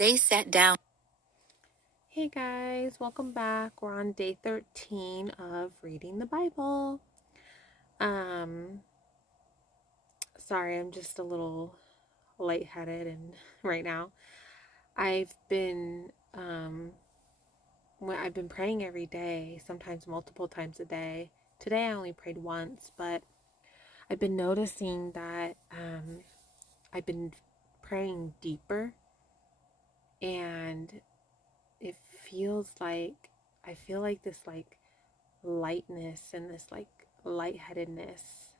They sat down. Hey guys, welcome back. We're on day 13 of reading the Bible. Um, Sorry, I'm just a little lightheaded and right now. I've been praying every day, sometimes multiple times a day. Today I only prayed once, but I've been noticing that I've been praying deeper, and it feels like I feel like this lightness and this lightheadedness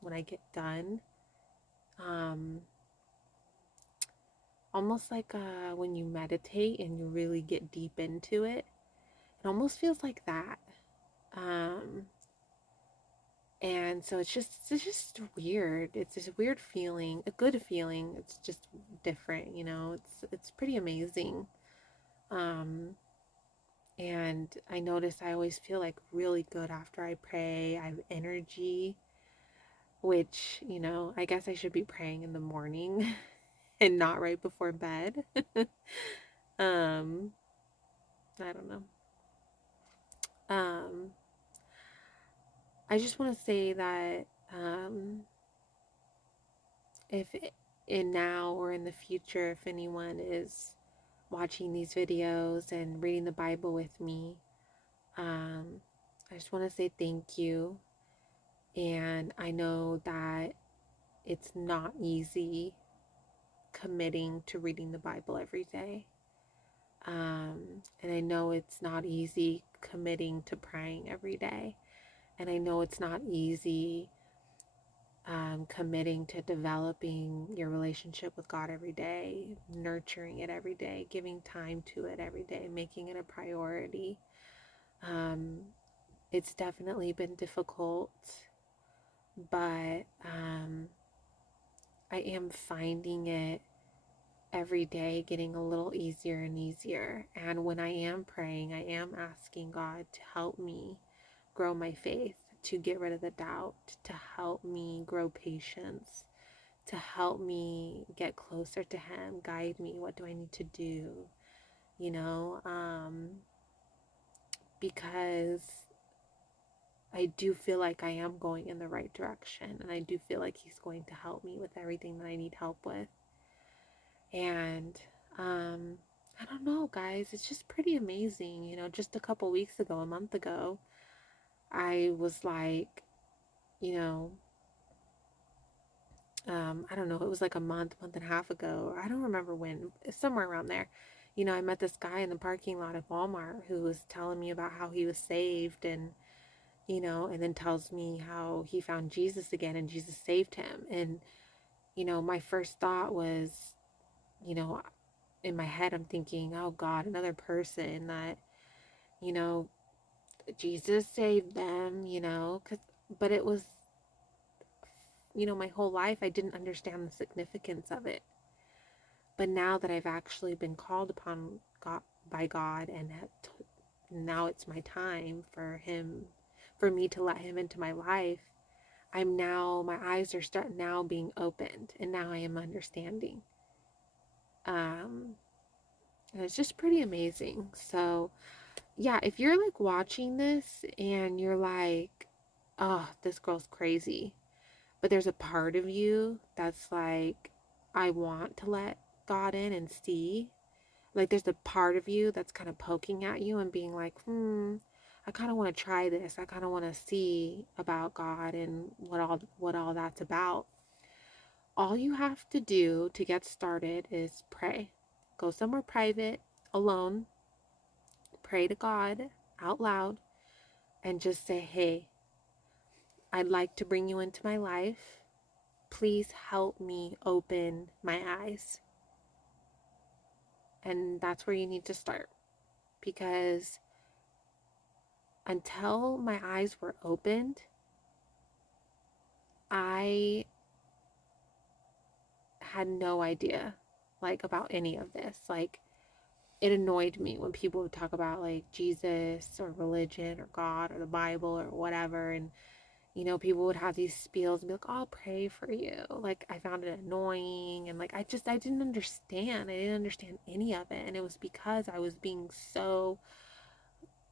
when I get done. Um, Almost like when you meditate and you really get deep into it. It almost feels like that. Um, and so it's just weird. It's this weird feeling, a good feeling. It's just different, It's pretty amazing. Um, and I notice I always feel like really good after I pray. I have energy, which, I guess I should be praying in the morning and not right before bed. um, I don't know. Um, I just want to say that if in now or in the future, if anyone is watching these videos and reading the Bible with me, I just want to say thank you. And I know that it's not easy committing to reading the Bible every day. And I know it's not easy committing to praying every day. And I know it's not easy committing to developing your relationship with God every day, nurturing it every day, giving time to it every day, making it a priority. It's definitely been difficult, but I am finding it every day getting a little easier and easier. And when I am praying, I am asking God to help me grow my faith, to get rid of the doubt, to help me grow patience, to help me get closer to Him, guide me. What do I need to do? You know, because I do feel like I am going in the right direction, and I do feel like He's going to help me with everything that I need help with. And I don't know, guys, it's just pretty amazing. Just a couple weeks ago, a month ago, I was like, you know, I don't know, it was like a month and a half ago. I don't remember when, somewhere around there. I met this guy in the parking lot of Walmart who was telling me about how he was saved and then tells me how he found Jesus again and Jesus saved him. And, my first thought was, you know, in my head, I'm thinking, oh God, another person that, you know, Jesus saved them, but it was, my whole life, I didn't understand the significance of it. But now that I've actually been called upon God, by God, and now it's my time for me to let Him into my life, my eyes are starting now being opened, and now I am understanding. And it's just pretty amazing. So, yeah, if you're like watching this and you're like, oh, this girl's crazy, but there's a part of you that's like, I want to let God in and see. Like, there's a part of you that's kind of poking at you and being like, I kind of want to try this. I kind of want to see about God and what all that's about. All you have to do to get started is pray. Go somewhere private, alone, pray to God out loud, and just say, hey, I'd like to bring you into my life. Please help me open my eyes. And that's where you need to start. Because until my eyes were opened, I had no idea about any of this. It annoyed me when people would talk about Jesus or religion or God or the Bible or whatever. And People would have these spiels and be like, oh, I'll pray for you. Like, I found it annoying. And, like, I didn't understand. I didn't understand any of it. And it was because I was being so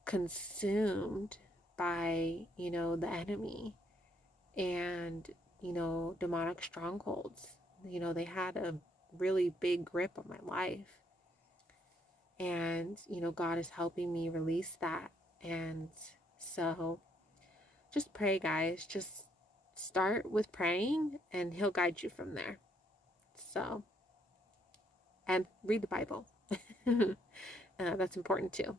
consumed by, the enemy and, demonic strongholds. They had a really big grip on my life. And, God is helping me release that. And so just pray, guys. Just start with praying and He'll guide you from there. So, and read the Bible. That's important too.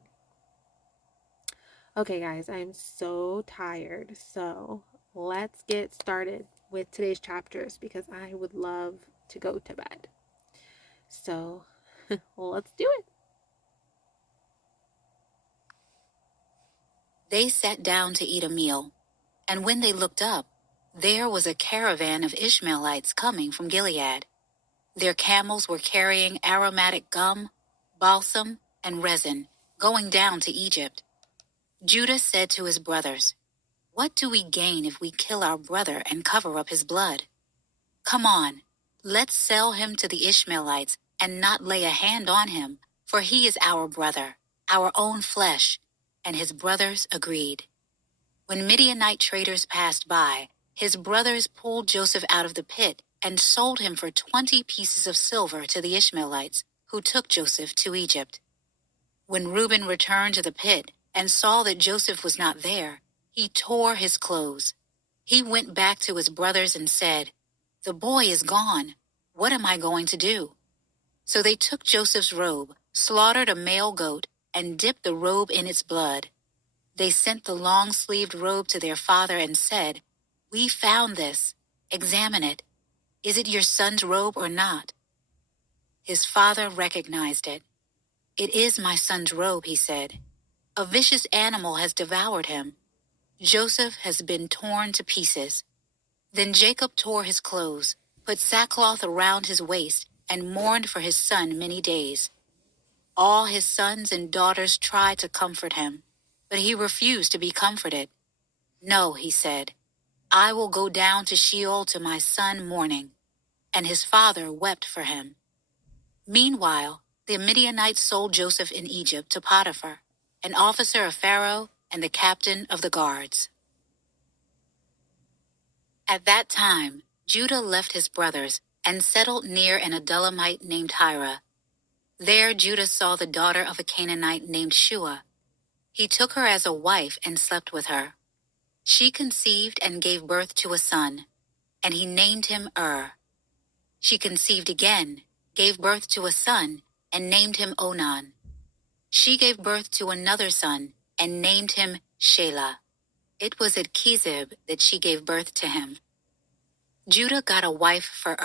Okay, guys, I'm so tired. So, let's get started with today's chapters because I would love to go to bed. So, let's do it. They sat down to eat a meal, and when they looked up, there was a caravan of Ishmaelites coming from Gilead. Their camels were carrying aromatic gum, balsam, and resin, going down to Egypt. Judah said to his brothers, "What do we gain if we kill our brother and cover up his blood? Come on, let's sell him to the Ishmaelites and not lay a hand on him, for he is our brother, our own flesh." And his brothers agreed. When Midianite traders passed by, his brothers pulled Joseph out of the pit and sold him for 20 pieces of silver to the Ishmaelites, who took Joseph to Egypt. When Reuben returned to the pit and saw that Joseph was not there, he tore his clothes. He went back to his brothers and said, "The boy is gone. What am I going to do?" So they took Joseph's robe, slaughtered a male goat, and dipped the robe in its blood. They sent the long-sleeved robe to their father and said, "We found this. Examine it. Is it your son's robe or not?" His father recognized it. "It is my son's robe," he said. "A vicious animal has devoured him. Joseph has been torn to pieces." Then Jacob tore his clothes, put sackcloth around his waist, and mourned for his son many days. All his sons and daughters tried to comfort him, but he refused to be comforted. "No," he said, "I will go down to Sheol to my son mourning." And his father wept for him. Meanwhile, the Midianites sold Joseph in Egypt to Potiphar, an officer of Pharaoh and the captain of the guards. At that time, Judah left his brothers and settled near an Adullamite named Hira. There Judah saw the daughter of a Canaanite named Shua. He took her as a wife and slept with her. She conceived and gave birth to a son, and he named him She conceived again, gave birth to a son, and named him Onan. She gave birth to another son, and named him Shelah. It was at Kizib that she gave birth to him. Judah got a wife for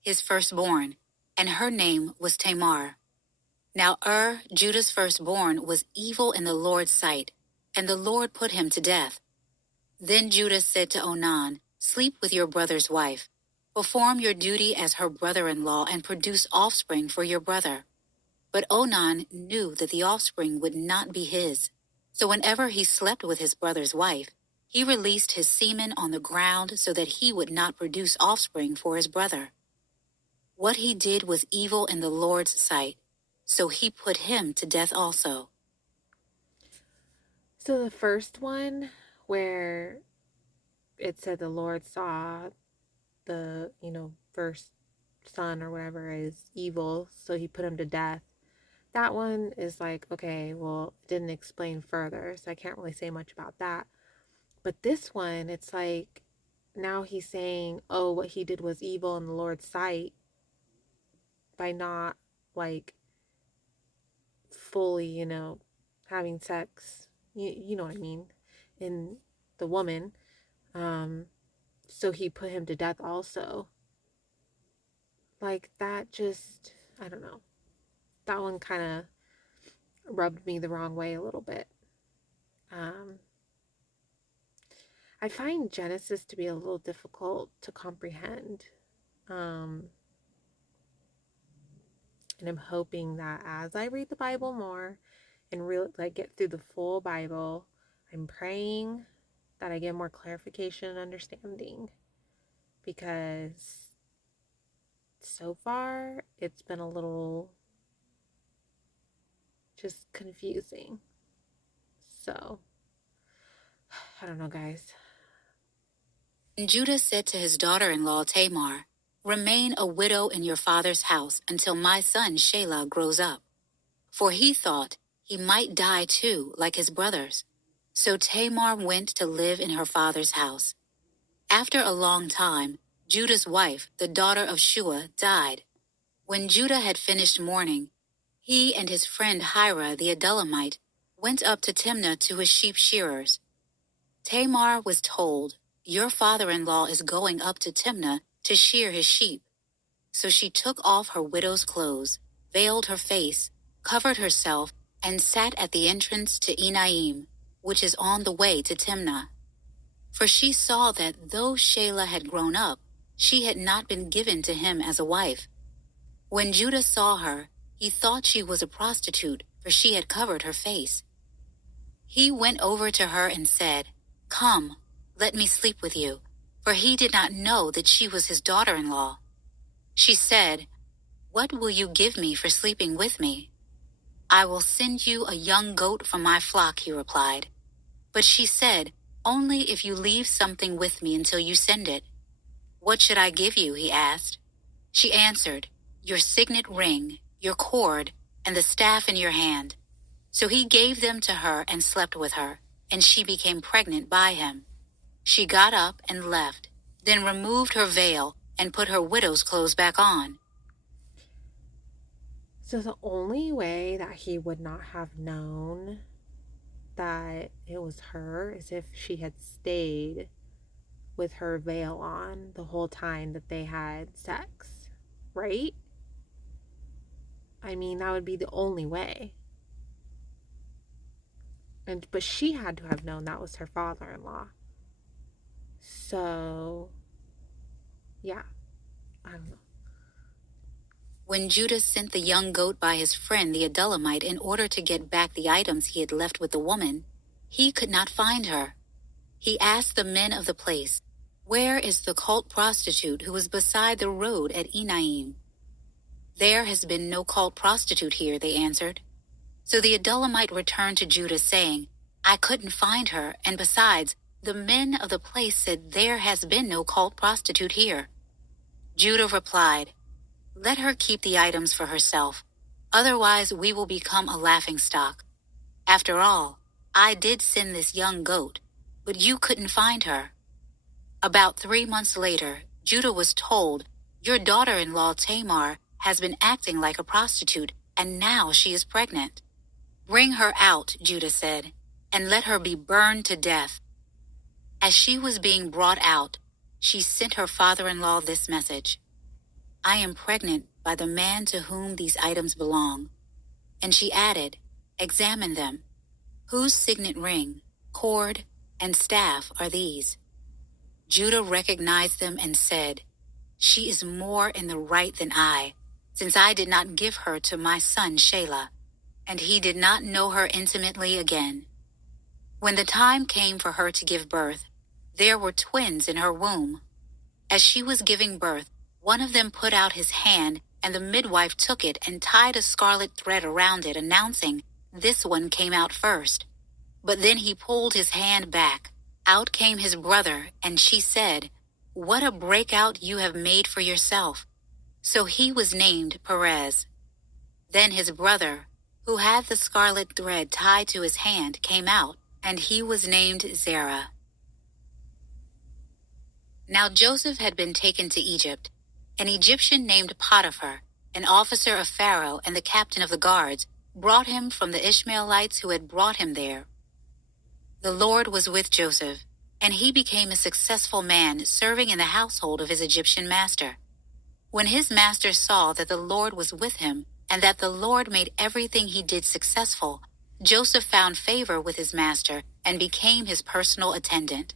his firstborn, and her name was Tamar. Now Judah's firstborn, was evil in the Lord's sight, and the Lord put him to death. Then Judah said to Onan, "Sleep with your brother's wife. Perform your duty as her brother-in-law and produce offspring for your brother." But Onan knew that the offspring would not be his. So whenever he slept with his brother's wife, he released his semen on the ground so that he would not produce offspring for his brother. What he did was evil in the Lord's sight, so he put him to death also. So the first one where it said the Lord saw the, first son or whatever is evil, so he put him to death. That one is like, okay, well, it didn't explain further, so I can't really say much about that. But this one, it's like, now he's saying, oh, what he did was evil in the Lord's sight by not, like, fully, having sex, you know what I mean, in the woman. So he put him to death also. Like, that just, I don't know. That one kind of rubbed me the wrong way a little bit. I find Genesis to be a little difficult to comprehend. And I'm hoping that as I read the Bible more and really like get through the full Bible, I'm praying that I get more clarification and understanding, because so far it's been a little just confusing. So, I don't know, guys. And Judah said to his daughter-in-law Tamar, "Remain a widow in your father's house until my son Shelah grows up." For he thought he might die too, like his brothers. So Tamar went to live in her father's house. After a long time, Judah's wife, the daughter of Shua, died. When Judah had finished mourning, he and his friend Hira the Adullamite went up to Timnah to his sheep shearers. Tamar was told, "Your father-in-law is going up to Timnah to shear his sheep." So she took off her widow's clothes, veiled her face, covered herself, and sat at the entrance to Enaim, which is on the way to Timnah. For she saw that though Shelah had grown up, she had not been given to him as a wife. When Judah saw her, he thought she was a prostitute, for she had covered her face. He went over to her and said, "Come, let me sleep with you," for he did not know that she was his daughter-in-law. She said, "What will you give me for sleeping with me?" "I will send you a young goat from my flock," he replied. But she said, "Only if you leave something with me until you send it." "What should I give you?" he asked. She answered, "Your signet ring, your cord, and the staff in your hand." So he gave them to her and slept with her, and she became pregnant by him. She got up and left, then removed her veil and put her widow's clothes back on. So the only way that he would not have known that it was her is if she had stayed with her veil on the whole time that they had sex, right? I mean, that would be the only way. But she had to have known that was her father-in-law. So, yeah, I don't know. When Judah sent the young goat by his friend the Adullamite in order to get back the items he had left with the woman, he could not find her. He asked the men of the place, "Where is the cult prostitute who was beside the road at Enaim?" "There has been no cult prostitute here," they answered. So the Adullamite returned to Judah, saying, "I couldn't find her, and besides, the men of the place said there has been no cult prostitute here." Judah replied, "Let her keep the items for herself. Otherwise we will become a laughingstock. After all, I did send this young goat, but you couldn't find her." About 3 months later, Judah was told, "Your daughter-in-law Tamar has been acting like a prostitute, and now she is pregnant." "Bring her out," Judah said, "and let her be burned to death." As she was being brought out, she sent her father-in-law this message: "I am pregnant by the man to whom these items belong." And she added, "Examine them. Whose signet ring, cord, and staff are these?" Judah recognized them and said, "She is more in the right than I, since I did not give her to my son Shelah." And he did not know her intimately again. When the time came for her to give birth, there were twins in her womb. As she was giving birth, one of them put out his hand, and the midwife took it and tied a scarlet thread around it, announcing, "This one came out first." But then he pulled his hand back. Out came his brother, and she said, "What a breakout you have made for yourself." So he was named Perez. Then his brother, who had the scarlet thread tied to his hand, came out, and he was named Zerah. Now Joseph had been taken to Egypt. An Egyptian named Potiphar, an officer of Pharaoh and the captain of the guards, brought him from the Ishmaelites who had brought him there. The Lord was with Joseph, and he became a successful man, serving in the household of his Egyptian master. When his master saw that the Lord was with him, and that the Lord made everything he did successful, Joseph found favor with his master and became his personal attendant.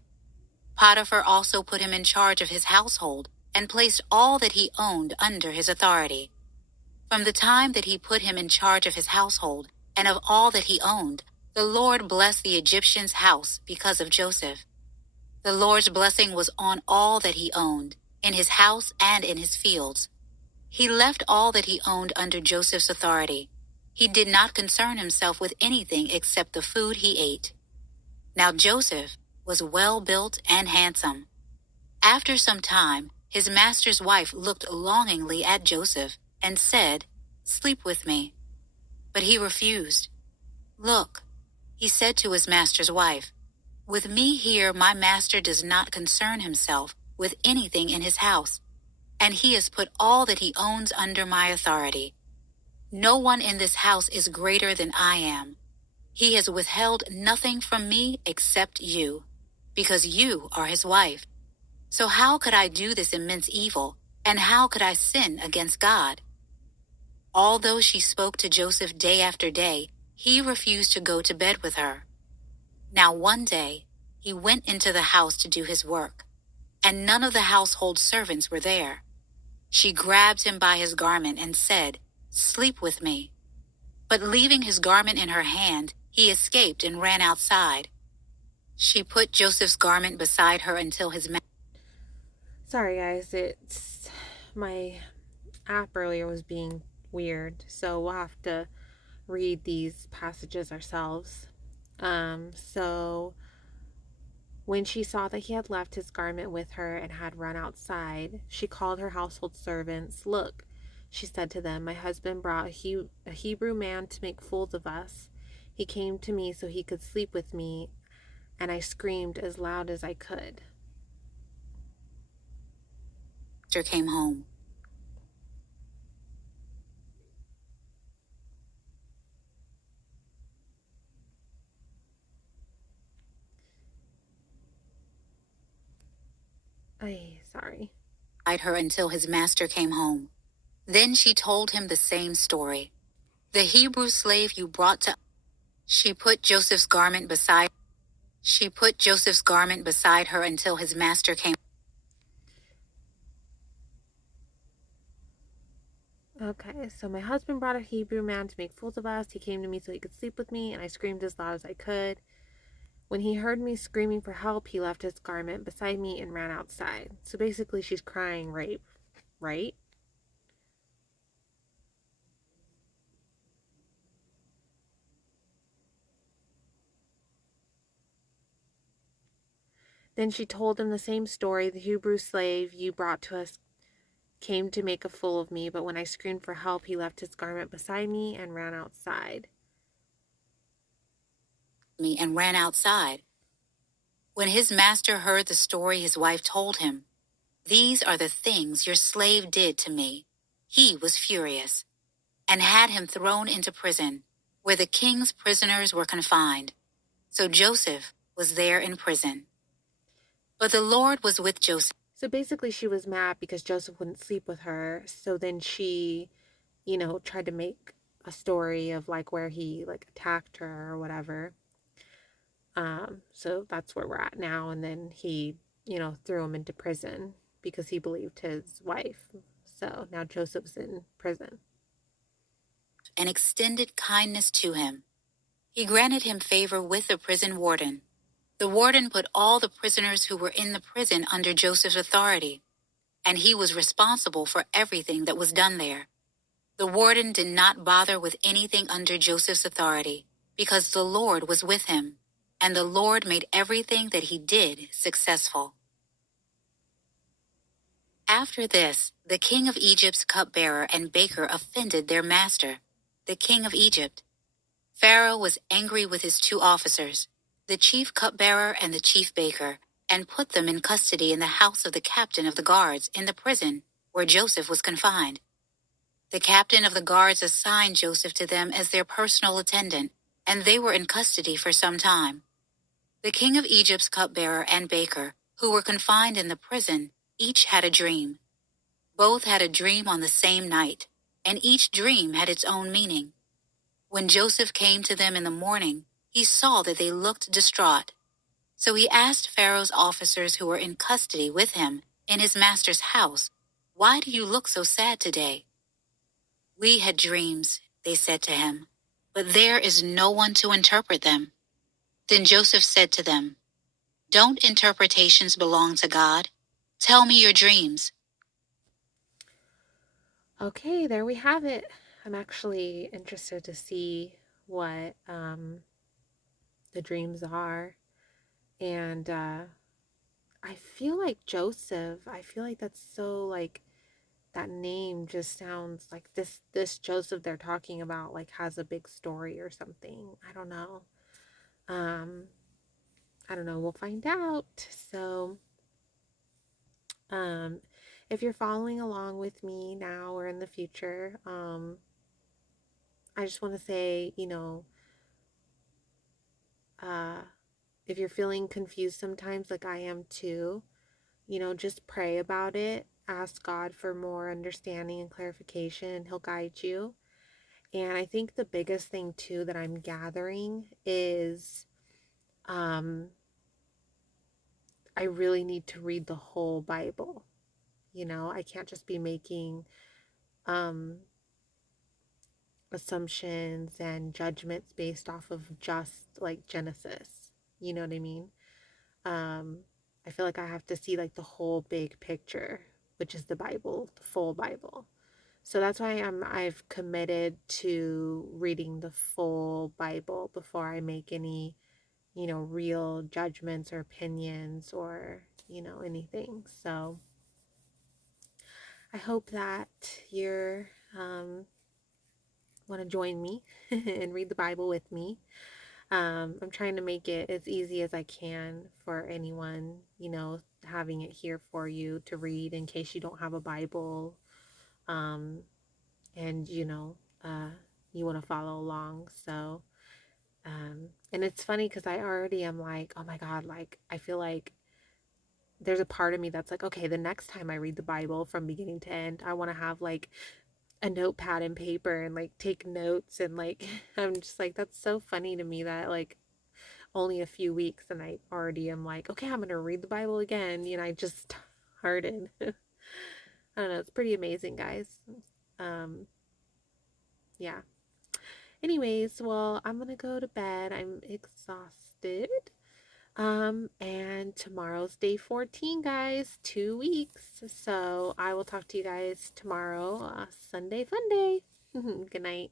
Potiphar also put him in charge of his household and placed all that he owned under his authority. From the time that he put him in charge of his household and of all that he owned, the Lord blessed the Egyptian's house because of Joseph. The Lord's blessing was on all that he owned, in his house and in his fields. He left all that he owned under Joseph's authority. He did not concern himself with anything except the food he ate. Now Joseph was well built and handsome. After some time, his master's wife looked longingly at Joseph and said, "Sleep with me." But he refused. "Look," he said to his master's wife, "with me here my master does not concern himself with anything in his house, and he has put all that he owns under my authority. No one in this house is greater than I am. He has withheld nothing from me except you, because you are his wife. So how could I do this immense evil, and how could I sin against God?" Although she spoke to Joseph day after day, he refused to go to bed with her. Now one day, he went into the house to do his work, and none of the household servants were there. She grabbed him by his garment and said, "Sleep with me." But leaving his garment in her hand, he escaped and ran outside. She put Joseph's garment beside her until his Sorry, guys. It's my app earlier was being weird, so we'll have to read these passages ourselves. So when she saw that he had left his garment with her and had run outside, she called her household servants. "Look," she said to them, "my husband brought a Hebrew man to make fools of us. He came to me so he could sleep with me, and I screamed as loud as I could." master came home. Sorry. Her until his master came home. Then she told him the same story. "The Hebrew slave you brought to..." She put Joseph's garment beside her until his master came. Okay, so my husband brought a Hebrew man to make fools of us. He came to me so he could sleep with me, and I screamed as loud as I could. When he heard me screaming for help, he left his garment beside me and ran outside. So basically, she's crying rape, right? Then she told him the same story. "The Hebrew slave you brought to us came to make a fool of me, but when I screamed for help, he left his garment beside me and ran outside." And ran outside. When his master heard the story his wife told him, "These are the things your slave did to me," he was furious and had him thrown into prison, where the king's prisoners were confined. So Joseph was there in prison. But the Lord was with Joseph. So basically, she was mad because Joseph wouldn't sleep with her. So then she, tried to make a story of like where he like attacked her or whatever. So that's where we're at now. And then he, threw him into prison because he believed his wife. So now Joseph's in prison. And extended kindness to him. He granted him favor with the prison warden. The warden put all the prisoners who were in the prison under Joseph's authority, and he was responsible for everything that was done there. The warden did not bother with anything under Joseph's authority, because the Lord was with him, and the Lord made everything that he did successful. After this, the king of Egypt's cupbearer and baker offended their master, the king of Egypt. Pharaoh was angry with his two officers, the chief cupbearer and the chief baker, and put them in custody in the house of the captain of the guards in the prison where Joseph was confined. The captain of the guards assigned Joseph to them as their personal attendant, and they were in custody for some time. The king of Egypt's cupbearer and baker, who were confined in the prison, each had a dream. Both had a dream on the same night, and each dream had its own meaning. When Joseph came to them in the morning, he saw that they looked distraught. So he asked Pharaoh's officers who were in custody with him in his master's house, "Why do you look so sad today?" "We had dreams," they said to him, "but there is no one to interpret them." Then Joseph said to them, Don't interpretations belong to God? Tell me your dreams. Okay, there we have it. I'm actually interested to see what the dreams are. And I feel like Joseph, I feel like that's so like that name just sounds like this Joseph they're talking about like has a big story or something. I don't know. Um I don't know. We'll find out. So, um if you're following along with me now or in the future, I just want to say, uh if you're feeling confused sometimes like I am too, just pray about it. Ask God for more understanding and clarification, and He'll guide you. And I think the biggest thing too that I'm gathering is um, I really need to read the whole Bible. I can't just be making um, assumptions and judgments based off of just like Genesis. You know what I mean? Um, I feel like I have to see like the whole big picture, which is the Bible, the full Bible. So that's why I've committed to reading the full Bible before I make any, real judgments or opinions or, anything. So I hope that you're want to join me and read the Bible with me. I'm trying to make it as easy as I can for anyone, having it here for you to read in case you don't have a Bible. Um, and you want to follow along. So and it's funny because I already am like, oh my god, like I feel like there's a part of me that's like, okay, the next time I read the Bible from beginning to end, I want to have like a notepad and paper and like take notes. And like I'm just like, that's so funny to me that like only a few weeks and I already am like, okay, I'm gonna read the Bible again. I just started. I don't know, it's pretty amazing, guys. um yeah. Anyways, well, I'm gonna go to bed. I'm exhausted. And tomorrow's day 14, guys. 2 weeks. So I will talk to you guys tomorrow. Sunday fun day. Good night.